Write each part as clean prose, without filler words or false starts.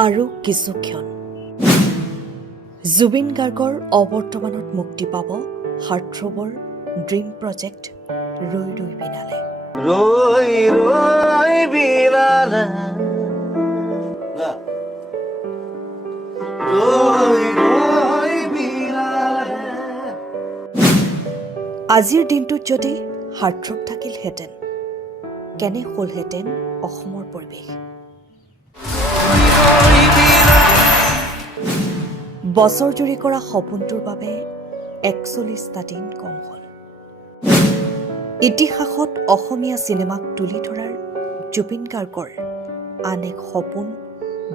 আৰু কিছু ক্ষণ জুবিন গাৰ্গৰ অবৰ্তমানত মুক্তি পাব হাৰ্টথ্ৰবৰ ড্ৰিম প্ৰজেক্ট ৰৈ ৰৈ বিনালে। ৰৈ ৰৈ বিনালে ৰৈ ৰৈ বিনালে। আজিৰ দিনটোত যদি হাৰ্টথ্ৰব থাকিলহেঁতেন কেনে হ'লহেঁতেন অসমৰ পৰিৱেশ। বছৰ জুৰি কৰা সপোনটোৰ বাবে ৪১টা দিন কম হ'ল। ইতিহাসত অসমীয়া চিনেমাক তুলি ধৰাৰ জুবিন গাৰ্গৰ আন এক সপোন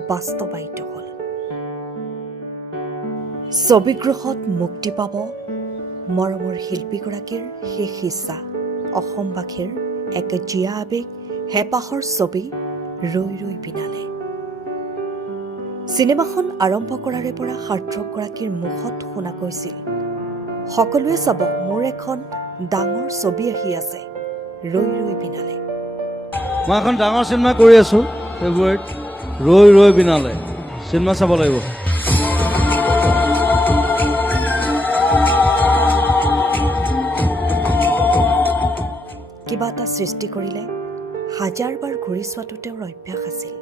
বাস্তৱায়িত হ'ল। ছবিগৃহত মুক্তি পাব মৰমৰ শিল্পীগৰাকীৰ শেষ ইচ্ছা, অসমবাসীৰ এক জীয়া আৱেগ, হেঁপাহৰ ছবি ৰৈ ৰৈ বিনালে। চিনেমাখন আৰম্ভ কৰাৰে পৰা হাৰ্টথ্ৰবগৰাকীৰ মুখত শুনা গৈছিল, সকলোৱে চাব, মোৰ এখন ডাঙৰ ছবি আহি আছে, ৰৈ ৰৈ বিনালে। মই এখন ডাঙৰ চিনেমা কৰি আছোঁ ফেব্ৰুৱাৰীত, ৰৈ ৰৈ বিনালে। চিনেমা চাব লাগিব। কিবা এটা সৃষ্টি কৰিলে হাজাৰবাৰ ঘূৰি চোৱাটো তেওঁৰ অভ্যাস আছিল।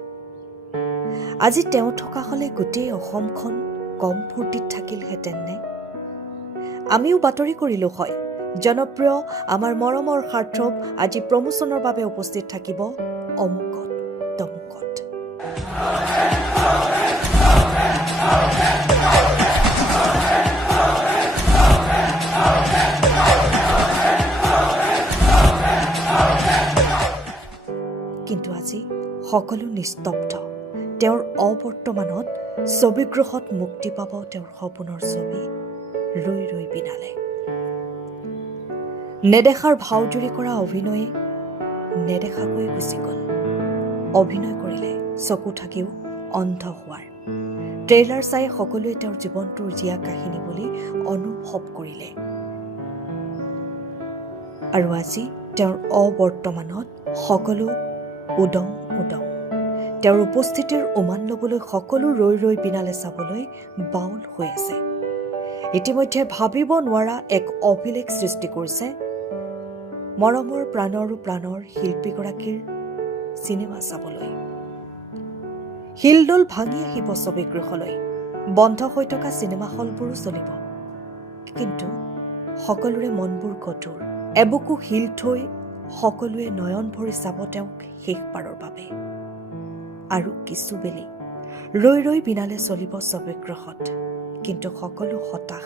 আজি তেওঁ থকা হ'লে গোটেই অসমখন কম ফূৰ্তিত থাকিলহেঁতেন নে? আমিও বাতৰি কৰিলোঁ হয়, জনপ্ৰিয় আমাৰ মৰমৰ হাৰ্টথ্ৰব আজি প্ৰমোচনৰ বাবে উপস্থিত থাকিব অমুকত তমুকত। কিন্তু আজি সকলো নিস্তব্ধ। তেওঁৰ অবৰ্তমানত ছবিগৃহত মুক্তি পাব তেওঁৰ সপোনৰ ছবি ৰৈ ৰৈ বিনালে। নেদেখাৰ ভাওজুৰি কৰা অভিনয়ে নেদেখাকৈ গুচি গ'ল। অভিনয় কৰিলে চকু থাকিও অন্ধ হোৱাৰ। ট্ৰেইলাৰ চাই সকলোৱে তেওঁৰ জীৱনটোৰ জীয়া কাহিনী বুলি অনুভৱ কৰিলে। আৰু আজি তেওঁৰ অবৰ্তমানত সকলো উদং উদং। তেওঁৰ উপস্থিতিৰ উমান ল'বলৈ সকলো ৰৈ ৰৈ বিনালে চাবলৈ বাউল হৈ আছে। ইতিমধ্যে ভাবিব নোৱাৰা এক অভিলেখ সৃষ্টি কৰিছে মৰমৰ প্ৰাণৰো প্ৰাণৰ শিল্পীগৰাকীৰ চিনেমা চাবলৈ। শিলডল ভাঙি আহিব ছবিগৃহলৈ, বন্ধ হৈ থকা চিনেমা হলবোৰো চলিব। কিন্তু সকলোৰে মনবোৰ কঠোৰ। এবুকু শিল থৈ সকলোৱে নয়ন ভৰি চাব তেওঁক শেষবাৰৰ বাবে। আৰু কিছু বেলি ৰৈ ৰৈ বিনালে চলিব ছবিগৃহত। কিন্তু সকলো হতাশ।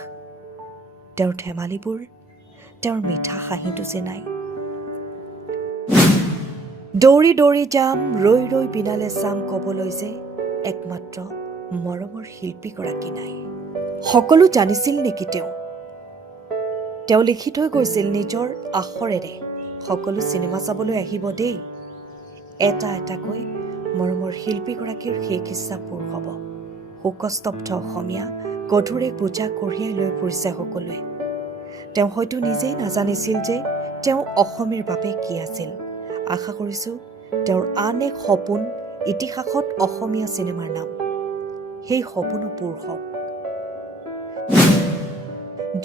তেওঁৰ ধেমালিবোৰ, তেওঁৰ মিঠা হাঁহিটো যে নাই। দৌৰি দৌৰি যাম, ৰৈ ৰৈ বিনালে চাম ক'বলৈ যে একমাত্ৰ মৰমৰ শিল্পীগৰাকী নাই। সকলো জানিছিল নেকি তেওঁ লিখি থৈ গৈছিল নিজৰ আখৰেৰে, সকলো চিনেমা চাবলৈ আহিব দেই। এটা এটাকৈ মৰমৰ শিল্পীগৰাকীৰ শেষ ইচ্ছা পূৰ হ'ব। শোকস্তব্ধ অসমীয়া গধুৰে বোজা কঢ়িয়াই লৈ ফুৰিছে সকলোৱে। তেওঁ হয়তো নিজেই নাজানিছিল যে তেওঁ অসমীৰ বাবে কি আছিল। আশা কৰিছোঁ তেওঁৰ আন এক সপোন ইতিহাসত অসমীয়া চিনেমাৰ নাম, সেই সপোনো পূৰ হওক।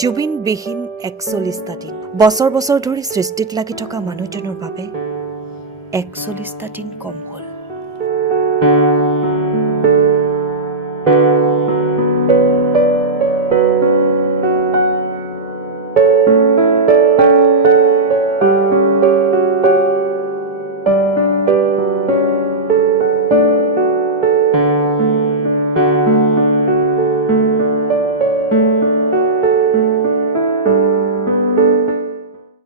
জুবিনবিহীন ৪১টা দিন। বছৰ বছৰ ধৰি সৃষ্টিত লাগি থকা মানুহজনৰ বাবে ৪১টা দিন কম হ'ল।